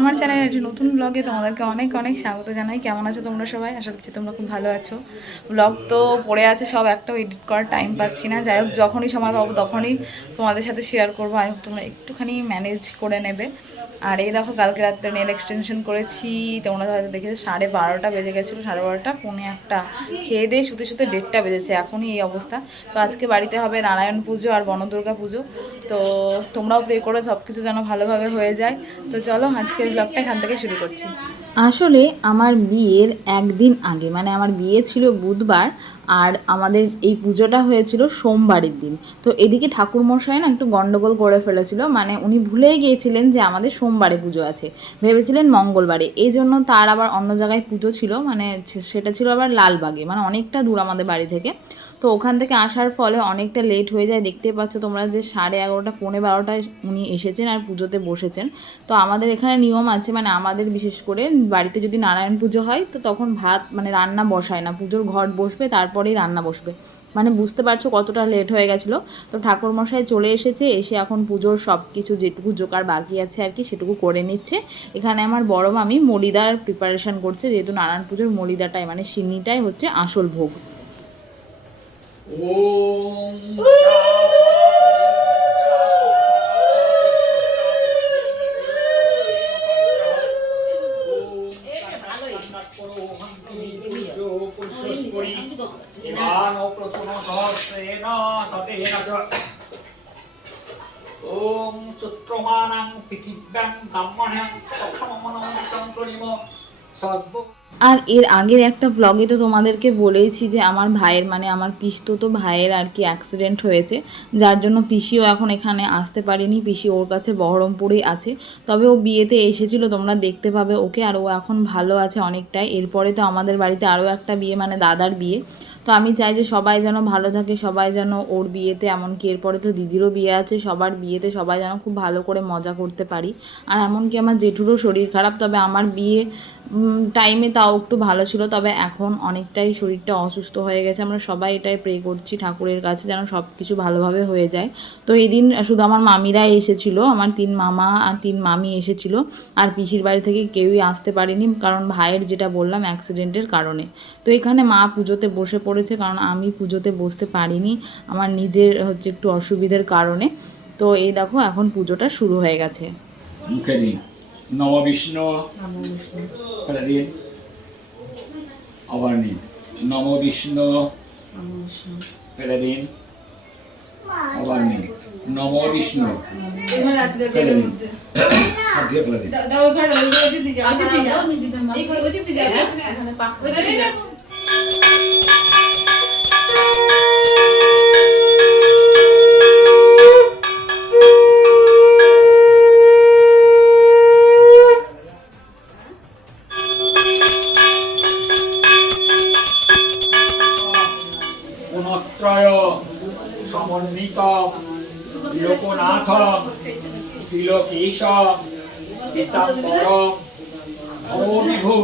আমার চ্যানেলের একটি নতুন ব্লগে তোমাদেরকে অনেক অনেক স্বাগত জানাই। কেমন আছো তোমরা সবাই? আশা করছি তোমরা খুব ভালো আছো। ব্লগ তো পড়ে আছে, সব একটাও এডিট করার টাইম পাচ্ছি না। যাই হোক, যখনই সময় পাবো তখনই তোমাদের সাথে শেয়ার করব। আই হোপ তোমরা একটুখানি ম্যানেজ করে নেবে। আর এই দেখো, কালকে রাত্রে নেল এক্সটেনশন করেছি। তোমরা হয়তো দেখেছ, সাড়ে বারোটা বেজে গেছিল, সাড়ে বারোটা, পৌনে একটা খেয়ে দিয়ে শুতে শুতে দেড়টা বেজেছে, এখনই এই অবস্থা। তো আজকে বাড়িতে হবে নারায়ণ পুজো আর বনদুর্গা পুজো। তো তোমরাও প্রে করো সব কিছু যেন ভালোভাবে হয়ে যায়। তো চলো, আজকের ব্লগটা এখান থেকে শুরু করছি। আসলে আমার বিয়ের একদিন আগে মানে আমার বিয়ে ছিল বুধবার, আর আমাদের এই পুজোটা হয়েছিল সোমবারের দিন। তো এদিকে ঠাকুরমশাই না একটু গন্ডগোল করে ফেলেছিল মানে উনি ভুলেই গিয়েছিলেন যে আমাদের সোমবারে পুজো আছে। ভেবেছিলেন মঙ্গলবারে এই জন্য তার আবার অন্য জায়গায় পুজো ছিল মানে সেটা ছিল আবার লালবাগে মানে অনেকটা দূর আমাদের বাড়ি থেকে। তো ওখান থেকে আসার ফলে অনেকটা লেট হয়ে যায়। দেখতেই পাচ্ছ তোমরা যে সাড়ে এগারোটা, পৌনে বারোটায় উনি এসেছেন আর পুজোতে বসেছেন। তো আমাদের এখানে নিয়ম আছে মানে আমাদের বিশেষ করে বাড়িতে যদি নারায়ণ পুজো হয়, তো তখন ভাত মানে রান্না বসায় না। পুজোর ঘট বসবে, তারপরেই রান্না বসবে। মানে বুঝতে পারছ কতটা লেট হয়ে গেছিল। তো ঠাকুরমশাই চলে এসেছে, এসে এখন পুজোর সব কিছু যেটুকু জোকার বাকি আছে আর কি, সেটুকু করে নিচ্ছে। এখানে আমার বড় মামি মলিদার প্রিপারেশন করছে, যেহেতু নারায়ণ পুজোর মলিদাটাই মানে সিন্নিটাই হচ্ছে আসল ভোগ। ওম ওম সূত্রমানাং পৃথিব্যাং ব্রাহ্মণাং প্রথমমনং চন্দ্রিম সর্ব আর এর আগের একটা ব্লগে তো তোমাদেরকে বলেইছি যে আমার ভাইয়ের মানে আমার পিসতো তো ভাইয়ের আর কি অ্যাক্সিডেন্ট হয়েছে, যার জন্য পিসিও এখন এখানে আসতে পারেনি, পিসি ওর কাছে বহরমপুরেই আছে। তবে ও বিয়েতে এসেছিল, তোমরা দেখতে পাবে ওকে, আর ও এখন ভালো আছে অনেকটাই। এরপরে তো আমাদের বাড়িতে আরও একটা বিয়ে মানে দাদার বিয়ে। তো আমি চাই যে সবাই যেন ভালো থাকে, সবাই যেন ওর বিয়েতে, এমনকি এরপরে তো দিদিরও বিয়ে আছে, সবার বিয়েতে সবাই যেন খুব ভালো করে মজা করতে পারি। আর এমনকি আমার জেঠুরও শরীর খারাপ, তবে আমার বিয়ে টাইমে তাও একটু ভালো ছিল, তবে এখন অনেকটাই শরীরটা অসুস্থ হয়ে গেছে। আমরা সবাই এটাই প্রে করছি ঠাকুরের কাছে যেন সব কিছু ভালোভাবে হয়ে যায়। তো এই দিন শুধু আমার মামিরাই এসেছিল, আমার তিন মামা আর তিন মামি এসেছিল। আর পিসির বাড়ি থেকে কেউই আসতে পারেনি, কারণ ভাইয়ের যেটা বললাম অ্যাক্সিডেন্টের কারণে। তো এখানে মা পুজোতে বসে পড়েছে কারণ আমি পুজোতে বসতে পারিনি আমার নিজের হচ্ছে একটু অসুবিধার কারণে। তো এই দেখো এখন পুজোটা শুরু হয়ে গেছে। মুখে দিন। নম বিষ্ণু। ফেলে দিন। আবার নিন। নম বিষ্ণু। ফেলে দিন। আবার নিন। নম বিষ্ণু। ফেলে দিন। ফেলে দিন। তিলকেশ পীতাম্বর ভববিভু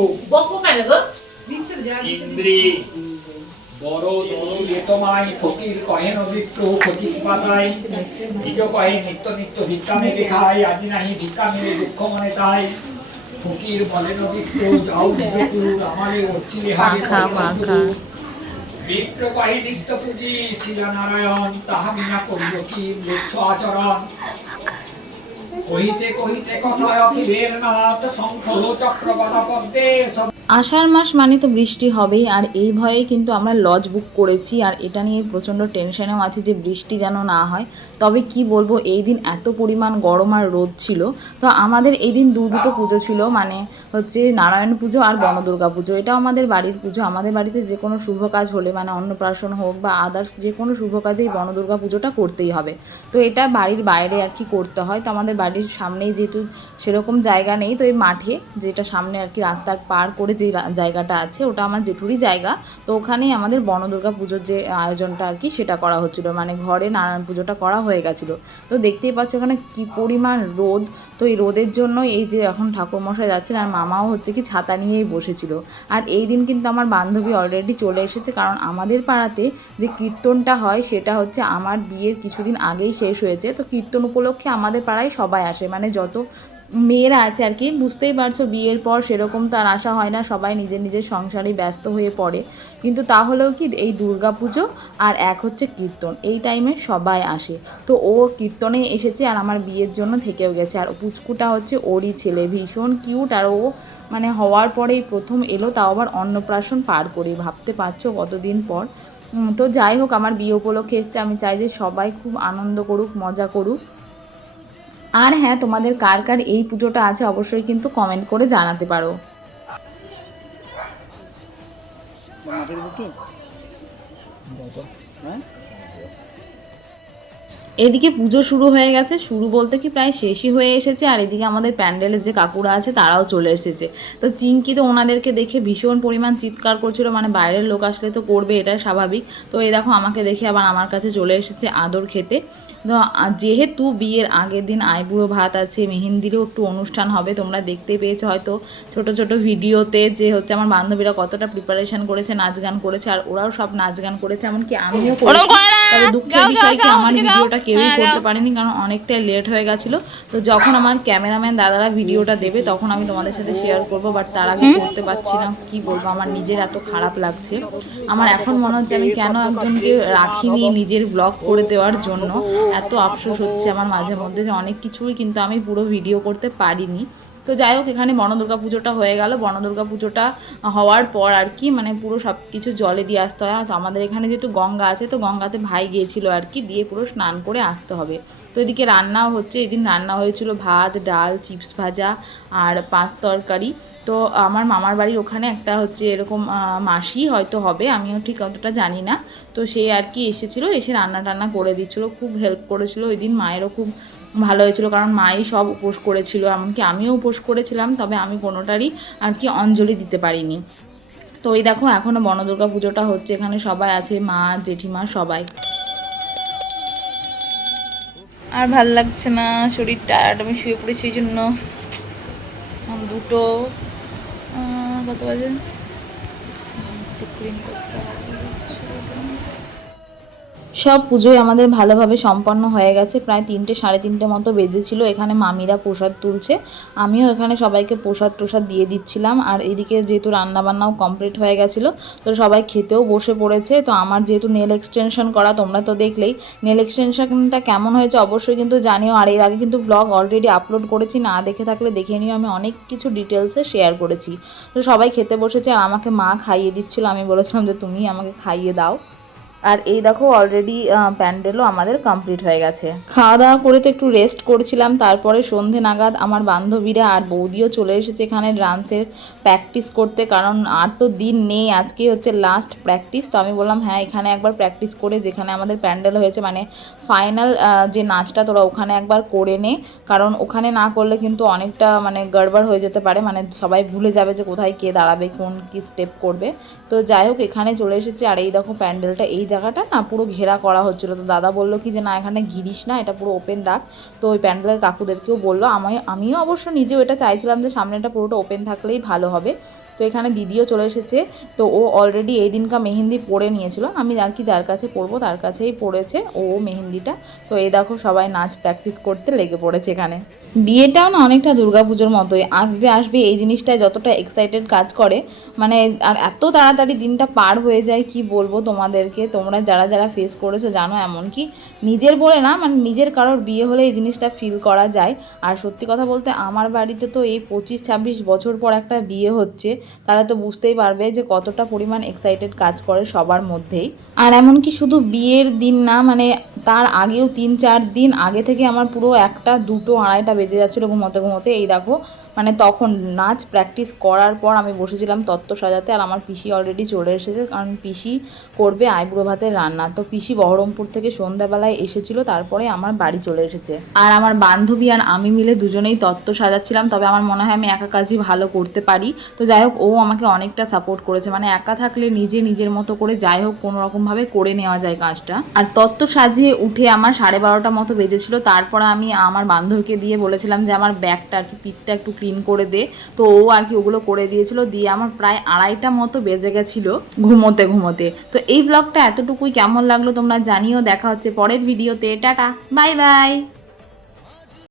ইন্দ্রি বড় দরু তোমায় ফকির কহেন বিক্রু ফকির পাতায়। নিজ কহে নিত্য নিত্য ভিক্ষা মেরে খাই আজি নাহি ভিক্ষা মেরে দুঃখ মনে তাই ফকির বলেন বিক্রু যাও বিক্রু আমারে অর্চিলে হারে বিপ্র কহে নিত্য পুঁজি শিলা নারায়ণ তাহা বিনা করিব কি আচরণ? কহিতে কহিতে কথায় অখিলের নাথ শঙ্খ চক্রগদা পদ্মে সব আষাঢ় মাস মানে তো বৃষ্টি হবেই, আর এই ভয়েই কিন্তু আমরা লজ বুক করেছি, আর এটা নিয়ে প্রচণ্ড টেনশনেও আছি যে বৃষ্টি যেন না হয়। তবে কি বলব, এই দিন এত পরিমাণ গরম আর রোদ ছিল, তো আমাদের এই দিন দু দুটো পুজো ছিল মানে হচ্ছে নারায়ণ পুজো আর বনদুর্গা পুজো। এটাও আমাদের বাড়ির পুজো, আমাদের বাড়িতে যে কোনো শুভ কাজ হলে মানে অন্নপ্রাশন হোক বা আদার্স যে কোনো শুভ কাজেই বনদুর্গা পুজোটা করতেই হবে। তো এটা বাড়ির বাইরে আর কি করতে হয়, তো আমাদের বাড়ির সামনেই যেহেতু সেরকম জায়গা নেই, তো এই মাঠে যেটা সামনে আর কি রাস্তার পার করে যে জায়গাটা আছে, ওটা আমার জেঠুরই জায়গা। তো ওখানেই আমাদের বনদুর্গা পুজোর যে আয়োজনটা আর কি, সেটা করা হচ্ছিল। মানে ঘরে নারায়ণ পুজোটা করা হয়ে গেছিল। তো দেখতেই পাচ্ছ ওখানে কি পরিমাণ রোদ। তো এই রোদের জন্য এই যে এখন ঠাকুরমশাই যাচ্ছেন, আর মামাও হচ্ছে কি ছাতা নিয়েই বসেছিল। আর এই দিন কিন্তু আমার বান্ধবী অলরেডি চলে এসেছে, কারণ আমাদের পাড়াতে যে কীর্তনটা হয়, সেটা হচ্ছে আমার বিয়ের কিছুদিন আগেই শেষ হয়েছে। তো কীর্তন উপলক্ষে আমাদের পাড়ায় সবাই আসে। মানে যত মেয়েরা আছে আর কি, বুঝতেই পারছ বিয়ের পর সেরকম তার আশা হয় না, সবাই নিজের নিজের সংসারে ব্যস্ত হয়ে পড়ে। কিন্তু তাহলেও কি এই দুর্গা পুজো আর এক হচ্ছে কীর্তন, এই টাইমে সবাই আসে। তো ও কীর্তনে এসেছে আর আমার বিয়ের জন্য থেকেও গেছে। আর পুচকুটা হচ্ছে ওরই ছেলে, ভীষণ কিউট আর ও মানে হওয়ার পরেই প্রথম এলো, তাও আবার অন্নপ্রাশন পার করে, ভাবতে পারছ কতদিন পর। তো যাই হোক, আমার বিয়ে উপলক্ষে এসছে, আমি চাই যে সবাই খুব আনন্দ করুক, মজা করুক। আর হ্যাঁ তোমাদের কার কার এই পুজোটা আছে অবশ্যই কিন্তু কমেন্ট করে জানাতে পারো। হ্যাঁ? এদিকে পুজো শুরু হয়ে গেছে। শুরু বলতে কি প্রায় শেষই হয়ে এসেছে। আর এদিকে আমাদের প্যান্ডেলের যে কাকুরা আছে তারাও চলে এসেছে। তো চিঙ্কি তো ওনাদেরকে দেখে ভীষণ পরিমাণ চিৎকার করছিল। মানে বাইরের লোক আসলে তো করবে এটা স্বাভাবিক। তো এই দেখো আমাকে দেখে আবার আমার কাছে চলে এসেছে আদর খেতে। তো যেহেতু বিয়ের আগের দিন আইবুড়ো ভাত আছে মেহেন্দিরও একটু অনুষ্ঠান হবে তোমরা দেখতে পেয়েছ হয়তো ছোট ছোট ভিডিওতে যে হচ্ছে আমার বান্ধবীরা কতটা প্রিপারেশন করেছে নাচ গান করেছে আর ওরাও সব নাচ গান করেছে এমনকি আমিও করেছি। তবে দুঃখের বিষয় কি আমার ভিডিওটা কেউই করতে পারেনি কারণ অনেকটাই লেট হয়ে গেছিল। তো যখন আমার ক্যামেরাম্যান দাদারা ভিডিওটা দেবে তখন আমি তোমাদের সাথে শেয়ার করব বাট তার আগে করতে পারছি না কী বলব? আমার নিজের এত খারাপ লাগছে। আমার এখন মনে হচ্ছে আমি কেন একজনকে রাখিনি নিজের ব্লগ করে দেওয়ার জন্য। এত আফসোস হচ্ছে আমার মাঝে মধ্যে যে অনেক কিছুই কিন্তু আমি পুরো ভিডিও করতে পারিনি। তো যাই হোক, এখানে বনদুর্গা পুজোটা হয়ে গেল। বনদুর্গা পুজোটা হওয়ার পর আর কি মানে পুরো সব কিছু জলে দিয়ে আসতে হয়। তো আমাদের এখানে যেহেতু গঙ্গা আছে, তো গঙ্গাতে ভাই গিয়েছিল আর কি, দিয়ে পুরো স্নান করে আসতে হবে। তো এদিকে রান্নাও হচ্ছে, এদিন রান্না হয়েছিল ভাত, ডাল, চিপস ভাজা আর পাঁচ তরকারি। তো আমার মামার বাড়ির ওখানে একটা হচ্ছে এরকম মাসি হয়তো হবে, আমিও ঠিক অতটা জানি না। তো সে আর কি এসেছিল, এসে রান্না টান্না করে দিচ্ছিল, খুব হেল্প করেছিল। ওই দিন মায়েরও খুব ভালো হয়েছিল, কারণ মাই সব উপোস করেছিল, এমনকি আমিও উপোস করেছিলাম, তবে আমি কোনোটারই আর কি অঞ্জলি দিতে পারিনি। তো এই দেখো এখনও বনদুর্গা পুজোটা হচ্ছে, এখানে সবাই আছে, মা, জেঠিমা, সবাই। আর ভালো লাগছে না, শরীর টায়ার্ড আমি শুয়ে পড়েছি এই জন্য। দুটো কত বাজে? করতে হবে সব পুজোই আমাদের ভালোভাবে সম্পন্ন হয়ে গেছে। প্রায় তিনটে, সাড়ে তিনটে মতো বেজেছিল। এখানে মামিরা প্রসাদ তুলছে। আমিও এখানে সবাইকে প্রসাদ প্রসাদ দিয়ে দিচ্ছিলাম। আর এদিকে যেহেতু রান্নাবান্নাও কমপ্লিট হয়ে গেছিল, তো সবাই খেতেও বসে পড়েছে। তো আমার যেহেতু নেল এক্সটেনশন করা, তোমরা তো দেখলেই নেল এক্সটেনশনটা কেমন হয়েছে অবশ্যই কিন্তু জানিও। আর এর আগে কিন্তু ব্লগ অলরেডি আপলোড করেছি, না দেখে থাকলে দেখে নিও। আমি অনেক কিছু ডিটেলসে শেয়ার করেছি। তো সবাই খেতে বসেছে আর আমাকে মা খাইয়ে দিচ্ছিল। আমি বলেছিলাম যে তুমি আমাকে খাইয়ে দাও। আর এই দেখো অলরেডি প্যান্ডেলও আমাদের কমপ্লিট হয়ে গেছে। খাওয়া দাওয়া করে তো একটু রেস্ট করছিলাম, তারপরে সন্ধে নাগাদ আমার বান্ধবীরা আর বৌদিও চলে এসেছে এখানে ডান্সের প্র্যাকটিস করতে, কারণ আর তো দিন নেই আজকেই হচ্ছে লাস্ট প্র্যাকটিস তো আমি বললাম হ্যাঁ এখানে একবার প্র্যাকটিস করে যেখানে আমাদের প্যান্ডেল হয়েছে মানে ফাইনাল যে নাচটা তোরা ওখানে একবার করে নে। কারণ ওখানে না করলে কিন্তু অনেকটা মানে গড়বড় হয়ে যেতে পারে মানে সবাই ভুলে যাবে যে কোথায় কে দাঁড়াবে, কোন কি স্টেপ করবে। তো যাই হোক, এখানে চলে এসেছি, আর এই দেখো প্যান্ডেলটা এই জায়গাটা না পুরো ঘেরা করা হচ্ছিল। তো দাদা বলল কি যে, না, এখানে ঘিরিস না, এটা পুরো ওপেন রাখ। তো ওই প্যান্ডেলের কাকুদেরকেও বলল আমি আমিও অবশ্য নিজেও এটা চাইছিলাম যে, সামনেটা পুরোটা ওপেন থাকলেই ভালো হবে। তো এখানে দিদিও চলে এসেছে। তো ও অলরেডি এই দিনকা মেহেন্দি পরে নিয়েছিল। আমি আর কি যার কাছে পরবো, তার কাছেই পড়েছে ও মেহেন্দিটা। তো এই দেখো সবাই নাচ প্র্যাকটিস করতে লেগে পড়েছে এখানে। বিয়েটাও না অনেকটা দুর্গাপুজোর মতোই। আসবে আসবে এই জিনিসটায় যতটা এক্সাইটেড কাজ করে মানে আর এত তাড়াতাড়ি দিনটা পার হয়ে যায়, কি বলব তোমাদেরকে? তোমরা যারা যারা ফেস করেছ জানো এমনকি। নিজের বলে না মানে নিজের কারোর বিয়ে হলে এই জিনিসটা ফিল করা যায়। আর সত্যি কথা বলতে, আমার বাড়িতে তো এই পঁচিশ, ছাব্বিশ বছর পর একটা বিয়ে হচ্ছে। তারা তো বুঝতেই পারবে যে কতটা পরিমাণ এক্সাইটেড কাজ করে সবার মধ্যেই। আর এমনকি শুধু বিয়ের দিন না মানে তার আগেও তিন চার দিন আগে থেকে আমার পুরো একটা, দুটো আড়াইটা বেজে যাচ্ছিল ঘুমোতে ঘুমোতে। এই দেখো মানে তখন নাচ প্র্যাকটিস করার পর আমি বসেছিলাম তত্ত্ব সাজাতে আর আমার পিসি অলরেডি চলে এসেছে কারণ পিসি করবে আইবুড়ো ভাতের রান্না। তো পিসি বহরমপুর থেকে সন্ধ্যাবেলায় এসেছিল, তারপরে আমার বাড়ি চলে এসেছে। আর আমার বান্ধবী আর আমি মিলে দুজনেই তত্ত্ব সাজাচ্ছিলাম, তবে আমার মনে হয় আমি একা কাজই ভালো করতে পারি। তো যাই হোক, ও আমাকে অনেকটা সাপোর্ট করেছে মানে একা থাকলে নিজে নিজের মতো করে যাই হোক, কোনো রকমভাবে করে নেওয়া যায় কাজটা। আর তত্ত্ব সাজিয়ে উঠে আমার সাড়ে বারোটা মতো বেজেছিল, তারপর আমি আমার বান্ধবীকে দিয়ে বলেছিলাম যে আমার ব্যাগটা আর কি পিঠটা একটু ক্লিন করে দে। তো ও আর কি ওগুলো করে দিয়েছিল, দিয়ে আমার প্রায় আড়াইটা মতো বেজে গেছিল ঘুমোতে ঘুমোতে। তো এই ব্লগটা এতটুকুই, কেমন লাগল তোমরা জানিও, দেখা হচ্ছে পরের ভিডিওতে টাটা বাই বাই